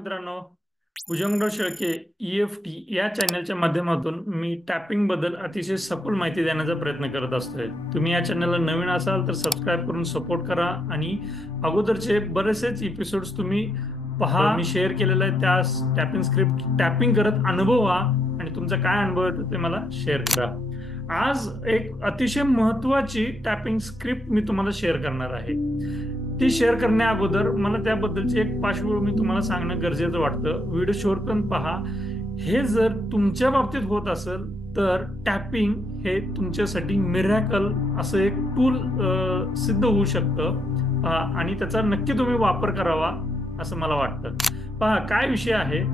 मित्रांनो, भुजंगराव शेळके EFT या चॅनलच्या माध्यमातून मी टॅपिंग बद्दल अतिशय सखोल माहिती देण्याचा प्रयत्न करत असतोय. तुम्ही या चॅनलला नवीन असाल तर सबस्क्राईब करून सपोर्ट करा आणि अगोदरचे बरेचसेच एपिसोड्स तुम्ही पहा. मी शेअर केलेलं आहे त्या टॅपिंग स्क्रिप्ट टॅपिंग करत अनुभवा आणि तुमचा काय अनुभव येतो ते मला शेअर करा. आज एक अतिशय महत्त्वाची टॅपिंग स्क्रिप्ट मी तुम्हाला शेअर करणार आहे. ती शेअर करण्या अगोदर मला त्याबद्दलची एक पार्श्वभूमी तुम्हाला सांगणं गरजेचं वाटतं. व्हिडिओ शेवटपर्यंत पहा. हे जर तुमच्या बाबतीत होत असेल तर टॅपिंग हे तुमच्यासाठी मिरॅकल असं एक टूल सिद्ध होऊ शकतं आणि त्याचा नक्की तुम्ही वापर करावा असं मला वाटतं. पहा काय विषय आहे.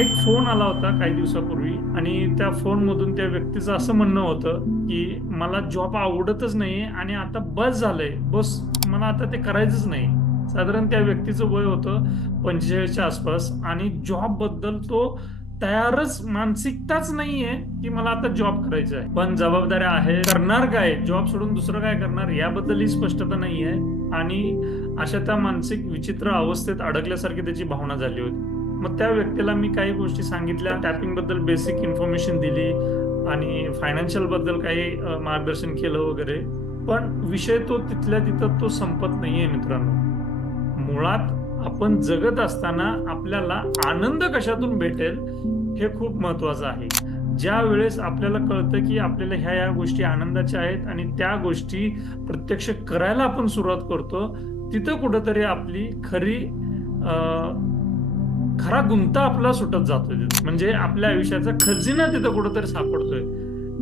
एक फोन आला होता काही दिवसापूर्वी आणि त्या फोनमधून त्या व्यक्तीचं असं म्हणणं होतं की मला जॉब आवडतच नाही आणि आता बस झालंय, बस मला आता ते करायचंच नाही. साधारण त्या व्यक्तीचं वय होतं 45च्या आसपास आणि जॉब बद्दल तो तयारच मानसिकताच नाहीये की मला आता जॉब करायचा आहे. पण जबाबदाऱ्या आहे, करणार काय, जॉब सोडून दुसरं काय करणार याबद्दलही स्पष्टता नाहीये आणि अशा त्या मानसिक विचित्र अवस्थेत अडकल्यासारखी त्याची भावना झाली होती. मग त्या व्यक्तीला मी काही गोष्टी सांगितल्या, टॅपिंग बद्दल बेसिक इन्फॉर्मेशन दिली आणि फायनान्शियल बद्दल काही मार्गदर्शन केलं वगैरे. पण विषय तो तिथल्या तिथं तो संपत नाहीये मित्रांनो. मुळात आपण जगत असताना आपल्याला आनंद कशातून भेटेल हे खूप महत्वाचं आहे. ज्या वेळेस आपल्याला कळतं की आपल्याला ह्या गोष्टी आनंदाच्या आहेत आणि त्या गोष्टी प्रत्यक्ष करायला आपण सुरुवात करतो, तिथं कुठंतरी आपली खरा गुंता आपला सुटत जातोय. म्हणजे आपल्या आयुष्याचा खजिना तिथं कुठंतरी सापडतोय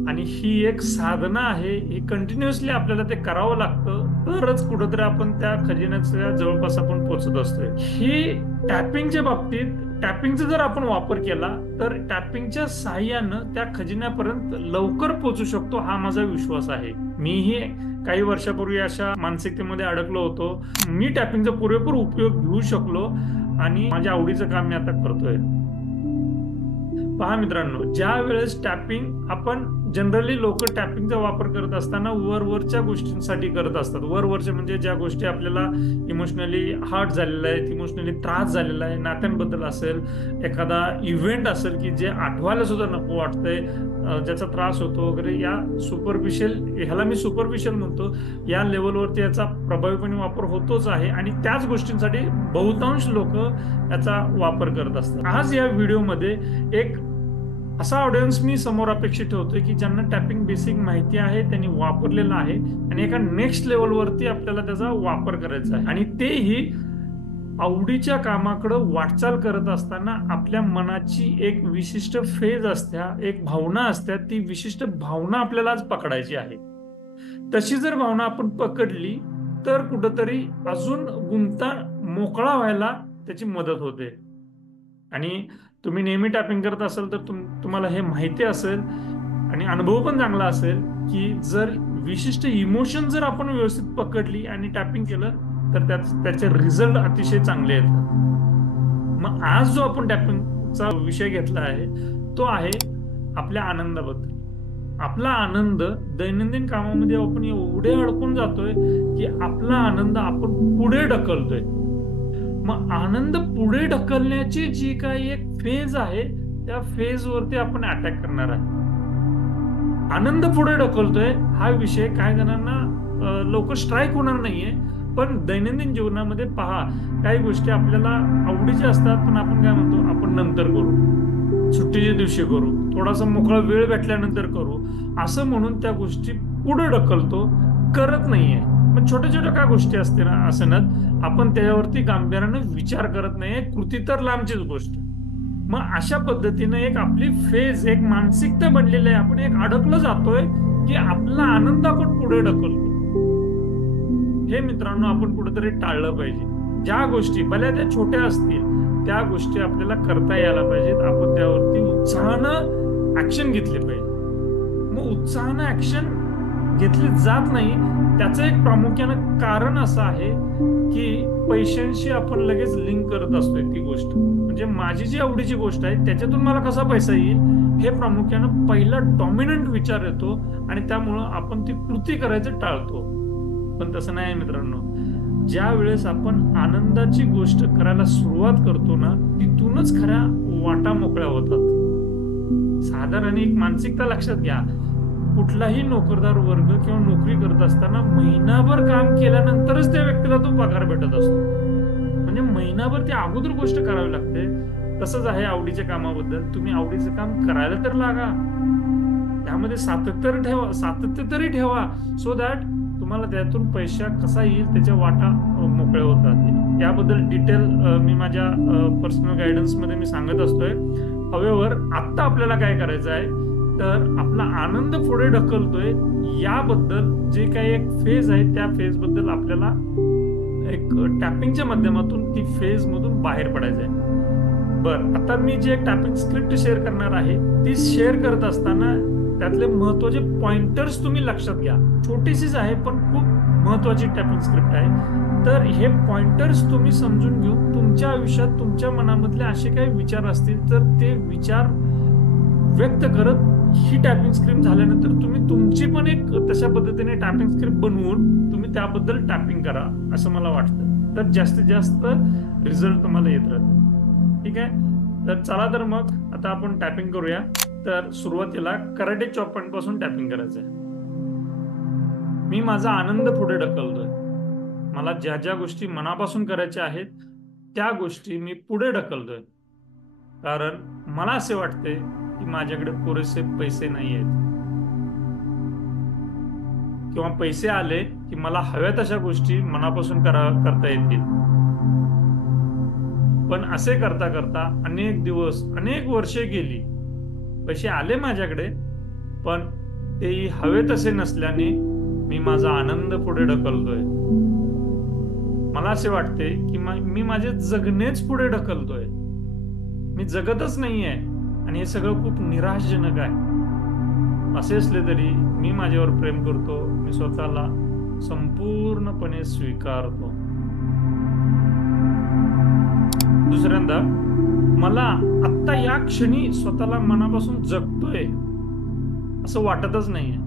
आणि ही एक साधना आहे. ही कंटिन्युअसली आपल्याला ते करावं लागतं तरच कुठंतरी आपण त्या खजिन्याच्या जवळपास आपण पोहोचत असतोय. ही टॅपिंगच्या बाबतीत टॅपिंगचा जर आपण वापर केला तर टॅपिंगच्या साहाय्यानं त्या खजिन्यापर्यंत लवकर पोहोचू शकतो हा माझा विश्वास आहे. मीही काही वर्षापूर्वी अशा मानसिकतेमध्ये अडकलो होतो. मी टॅपिंगचा पुरेपूर उपयोग घेऊ शकलो आणि माझ्या आवडीचं काम मी आता करतोय. पहा मित्रांनो, ज्या वेळेस टॅपिंग आपण जनरली लोक टॅपिंगचा वापर करत असताना वरवरच्या गोष्टींसाठी करत असतात. वरवरच्या म्हणजे ज्या गोष्टी आपल्याला इमोशनली हर्ट झालेला आहे, इमोशनली त्रास झालेला आहे, नात्यांबद्दल असेल, एखादा इव्हेंट असेल की जे आठवायला सुद्धा नको वाटतंय, ज्याचा त्रास होतो वगैरे, या सुपरफिशियल, ह्याला मी सुपरफिशियल म्हणतो, या लेवलवरती याचा प्रभावीपणे वापर होतोच आहे आणि त्याच गोष्टींसाठी बहुतांश लोक याचा वापर करत असतात. आज या व्हिडिओमध्ये एक असा ऑडियन्स मी समोर अपेक्षित ठेवतोय की ज्यांना टॅपिंग बेसिक माहिती आहे, त्यांनी वापरलेलं आहे आणि एका नेक्स्ट लेवलवरती आपल्याला त्याचा वापर करायचा आहे आणि तेही आवडीच्या कामाकडे वाटचाल करत असताना आपल्या मनाची एक विशिष्ट फेज असत्या, एक भावना असत्या, ती विशिष्ट भावना आपल्याला आज पकडायची आहे. तशी जर भावना आपण पकडली तर कुठंतरी अजून गुंता मोकळा व्हायला त्याची मदत होते. आणि तुम्ही नेहमी टॅपिंग करत असाल तर तुम्हाला हे माहिती असेल आणि अनुभव पण चांगला असेल की जर विशिष्ट इमोशन जर आपण व्यवस्थित पकडली आणि टॅपिंग केलं तर त्याचे रिझल्ट अतिशय चांगले येतात. मग आज जो आपण टॅपिंगचा विषय घेतला आहे तो आहे आपल्या आनंदाबद्दल. आपला आनंद दैनंदिन कामामध्ये आपण एवढे अडकून जातोय की आपला आनंद आपण पुढे ढकलतोय. मग आनंद पुढे ढकलण्याची जी काही एक फेज आहे त्या फेज वरती आपण अटॅक करणार आहे. आनंद पुढे ढकलतोय हा विषय काही जणांना लवकर स्ट्राईक होणार नाहीये, पण दैनंदिन जीवनामध्ये पहा, काही गोष्टी आपल्याला आवडीच्या असतात पण आपण काय म्हणतो, आपण नंतर करू, सुट्टीच्या दिवशी करू, थोडासा मोकळा वेळ भेटल्यानंतर करू, असं म्हणून त्या गोष्टी पुढे ढकलतो, करत नाहीये. मग छोट्या छोट्या काय गोष्टी असते ना असणार, आपण त्याच्यावरती गांभीर्यानं विचार करत नाहीये, कृती तर लांबचीच गोष्ट. मग अशा पद्धतीनं एक आपली फेज, एक मानसिकता बनलेली आहे. आपण एक अडकलं जातोय की आपला आनंद आपण पुढे ढकलतो. हे मित्रांनो आपण कुठेतरी टाळलं पाहिजे. ज्या गोष्टी भल्या त्या छोट्या असतील त्या गोष्टी आपल्याला करता यायला पाहिजेत. आपण त्यावरती उत्साहानं ऍक्शन घेतले पाहिजे. मग उत्साहानं ऍक्शन घेतली जात नाही त्याचं एक प्रामुख्यानं कारण असं आहे की पैशांशी आपण लगेच लिंक करत असतोय ती गोष्ट. म्हणजे माझी जी आवडीची गोष्ट आहे त्याच्यातून मला कसा पैसा येईल हे प्रामुख्यानं पहिला डॉमिनंट विचार येतो आणि त्यामुळं आपण ती कृती करायचं टाळतो. पण तसं नाही मित्रांनो. ज्या वेळेस आपण आनंदाची गोष्ट करायला सुरुवात करतो ना, तिथूनच खऱ्या वाटा मोकळ्या होतात. साधारण एक मानसिकता लक्षात घ्या. कुठलाही नोकरदार वर्ग किंवा नोकरी करत असताना महिनाभर काम केल्यानंतरच त्या व्यक्तीला तो पगार भेटत असतो. म्हणजे महिनाभर ती अगोदर गोष्ट करावी लागते. तसंच आहे आवडीच्या कामाबद्दल. तुम्ही आवडीचं काम करायला तर लागा, त्यामध्ये सातत्य तरी ठेवा, सो दॅट तुम्हाला त्यातून पैसा कसा येईल त्याच्या वाटा मोकळ्या होत राहतील. याबद्दल डिटेल मी माझ्या पर्सनल गायडन्स मध्ये मी सांगत असतोय. हवेवर आत्ता आपल्याला काय करायचं आहे, तर आपला आनंद पुढे ढकलतोय याबद्दल जे काही एक फेज आहे, त्या फेज बद्दल आपल्याला एक टॅपिंगच्या माध्यमातून ती फेज मधून बाहेर पडायचं आहे. बरं, आता मी जे टॅपिंग स्क्रिप्ट शेअर करणार आहे, ती शेअर करत असताना त्यातले महत्वाचे पॉइंटर्स तुम्ही लक्षात घ्या. छोटीशीच आहे पण खूप महत्वाची टॅपिंग स्क्रिप्ट आहे. तर हे पॉइंटर्स तुम्ही समजून घेऊन तुमच्या आयुष्यात तुमच्या मनामधले असे काही विचार असतील तर ते विचार व्यक्त करत ही टॅपिंग स्क्रिप्ट झाल्यानंतर तुम्ही तुमची पण एक तशा पद्धतीने टॅपिंग स्क्रिप्ट बनवून तुम्ही त्याबद्दल टॅपिंग करा, असं मला वाटतं. तर जास्तीत जास्त रिझल्ट तुम्हाला येत राहतील. ठीक आहे, तर चला तर मग आता आपण टॅपिंग करूया. तर सुरुवातीला कराटे चॉप पॉइंट पासून टॅपिंग करायचं आहे. मी माझा आनंद पुढे ढकलतोय. मला ज्या ज्या गोष्टी मनापासून करायच्या आहेत त्या गोष्टी मी पुढे ढकलतोय, कारण मला असे वाटते की माझ्याकडे पुरेसे पैसे नाही आहेत, किंवा पैसे आले की मला हव्या तशा गोष्टी मनापासून करता येतील. पण असे करता करता अनेक दिवस अनेक वर्षे गेली, पैसे आले माझ्याकडे पण तेही हवे तसे नसल्याने मी माझा आनंद पुढे ढकलतोय. मला असे वाटते की मी माझे जगणेच पुढे ढकलतोय, मी जगतच नाहीये आणि हे सगळं खूप निराशजनक आहे. असे असले तरी मी माझ्यावर प्रेम करतो, मी स्वतःला संपूर्णपणे स्वीकारतो. दुसऱ्यांदा, मला आत्ता या क्षणी स्वतःला मनापासून जगतोय असं वाटतच नाहीये.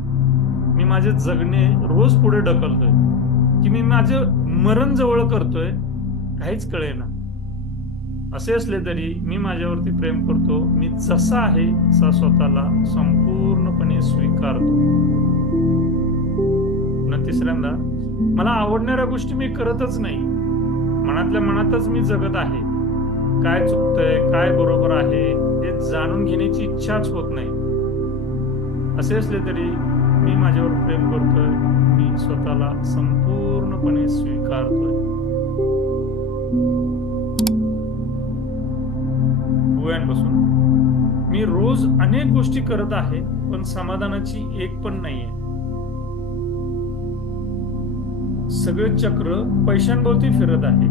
मी माझे जगणे रोज पुढे ढकलतोय की मी माझे मरण जवळ करतोय, काहीच कळेना. असे असले तरी मी माझ्यावरती प्रेम करतो, मी जसा आहे तसा स्वतःला संपूर्णपणे स्वीकारतो. पुन्हा तिसऱ्यांदा, मला आवडणाऱ्या गोष्टी मी करतच नाही, मनातल्या मनातच मी जगत आहे. काय चुकतंय काय बरोबर आहे हे जाणून घेण्याची इच्छाच होत नाही. असे असले तरी मी माझ्यावर प्रेम करतोय, मी स्वतःला संपूर्णपणे स्वीकारतोय. गोव्यांपासून, मी रोज अनेक गोष्टी करत आहे पण समाधानाची एक पण नाहीये. सगळे चक्र पैशांभोवती फिरत आहे.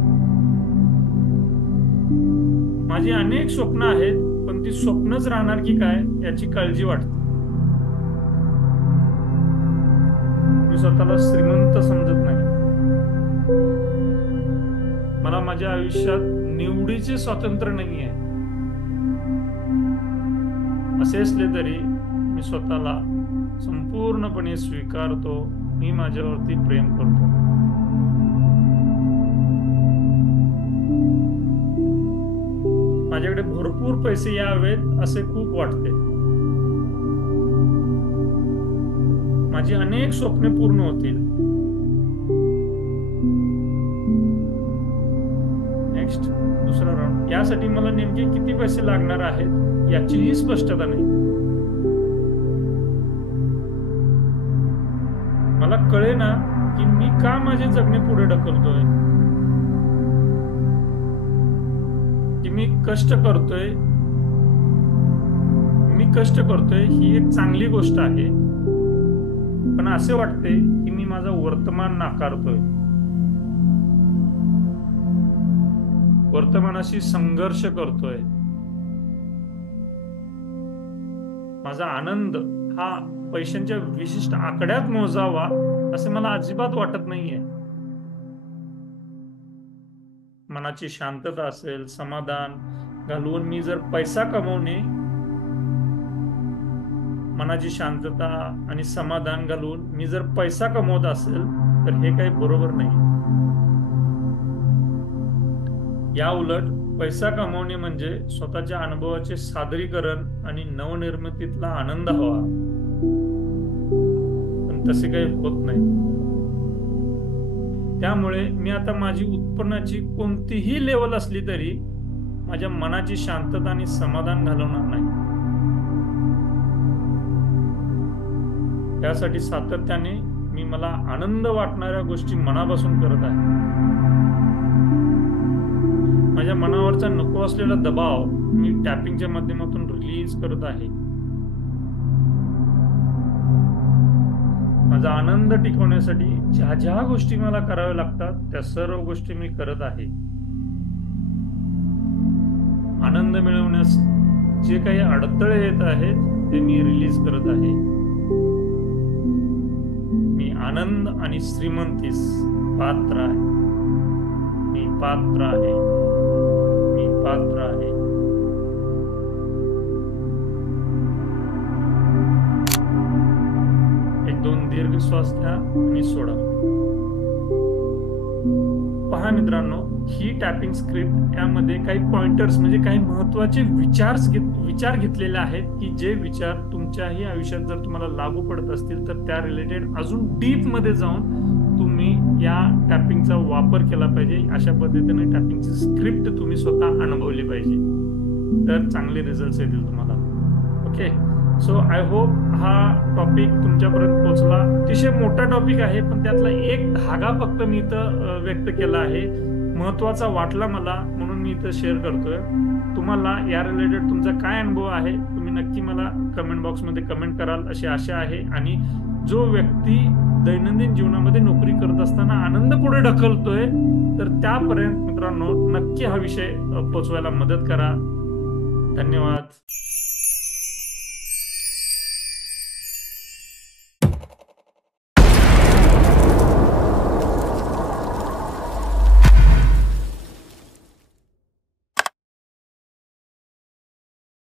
माझी अनेक स्वप्न आहेत पण ती स्वप्नच राहणार की काय याची काळजी वाटते. मी स्वतःला श्रीमंत समजत नाही. मला माझ्या आयुष्यात निवडीचे स्वातंत्र्य नाहीये. असे असले तरी मी स्वतःला संपूर्णपणे स्वीकारतो, मी माझ्यावरती प्रेम करतो. माझ्याकडे भरपूर पैसे यावेत असे खूप वाटते. माझी अनेक स्वप्ने पूर्ण होतील. नेक्स्ट, दुसरा राऊंड. यासाठी मला नेमके किती पैसे लागणार आहेत याचीही स्पष्टता नाही. मला कळेना की मी का माझे जगणे पुढे ढकलतोय, की मी कष्ट करतोय ही एक चांगली गोष्ट आहे, पण असे वाटते की मी माझा वर्तमान नाकारतोय. वर्तमानाशी संघर्ष करतोय. माझा आनंद हा पैशांच्या विशिष्ट आकड्यात मोजावा असे मला अजिबात वाटत नाहीये. मनाची शांतता असेल, समाधान घालवून मी जर पैसा कमवणे, मनाची शांतता आणि समाधान घालवून मी जर पैसा कमवत असेल तर हे काही बरोबर नाही. या उलट पैसा कमावणे म्हणजे स्वतःच्या अनुभवाचे सादरीकरण आणि नवनिर्मितीतला आनंद हवा, पण तसे काही होत नाही. त्यामुळे मी आता माझी उत्पन्नाची कोणतीही लेवल असली तरी माझ्या मनाची शांतता आणि समाधान घालवणार नाही. त्यासाठी सातत्याने मी मला आनंद वाटणाऱ्या गोष्टी मनापासून करत आहे. माझ्या मनावरचा नको असलेला दबाव मी टॅपिंगच्या माध्यमातून रिलीज करत आहे. माझा आनंद टिकवण्यासाठी ज्या ज्या गोष्टी मला कराव्या लागतात त्या सर्व गोष्टी मी करत आहे. आनंद मिळवण्यास जे काही अडथळे येत आहेत ते मी रिलीज करत आहे. मी आनंद आणि श्रीमंतीस पात्र आहे. मी पात्र आहे. मी पात्र आहे. एक दोन दीर्घ श्वास घ्या आणि सोडा. पहा मित्रांनो, ही टॅपिंग स्क्रिप्ट यामध्ये काही पॉइंटर्स म्हणजे काही महत्वाचे विचार घेतलेले आहेत की जे विचार तुमच्याही आयुष्यात जर तुम्हाला लागू पडत असतील तर त्या रिलेटेड अजून डीप मध्ये जाऊन तुम्ही या टॅपिंगचा वापर केला पाहिजे. अशा पद्धतीने टॅपिंगची स्क्रिप्ट तुम्ही स्वतः अनुभवली पाहिजे, तर चांगले रिझल्ट्स येतील तुम्हाला. ओके, सो आय होप हा टॉपिक तुमच्यापर्यंत पोहोचला. अतिशय मोठा टॉपिक आहे, पण त्यातला एक धागा फक्त मी इथं व्यक्त केला आहे. महत्वाचा वाटला मला म्हणून मी इथं शेअर करतोय. तुम्हाला या रिलेटेड तुमचा काय अनुभव आहे तुम्ही नक्की मला कमेंट बॉक्समध्ये कमेंट कराल अशी आशा आहे. आणि जो व्यक्ती दैनंदिन जीवनामध्ये नोकरी करत असताना आनंद पुढे ढकलतोय तर त्यापर्यंत मित्रांनो नक्की हा विषय पोहोचवायला मदत करा. धन्यवाद.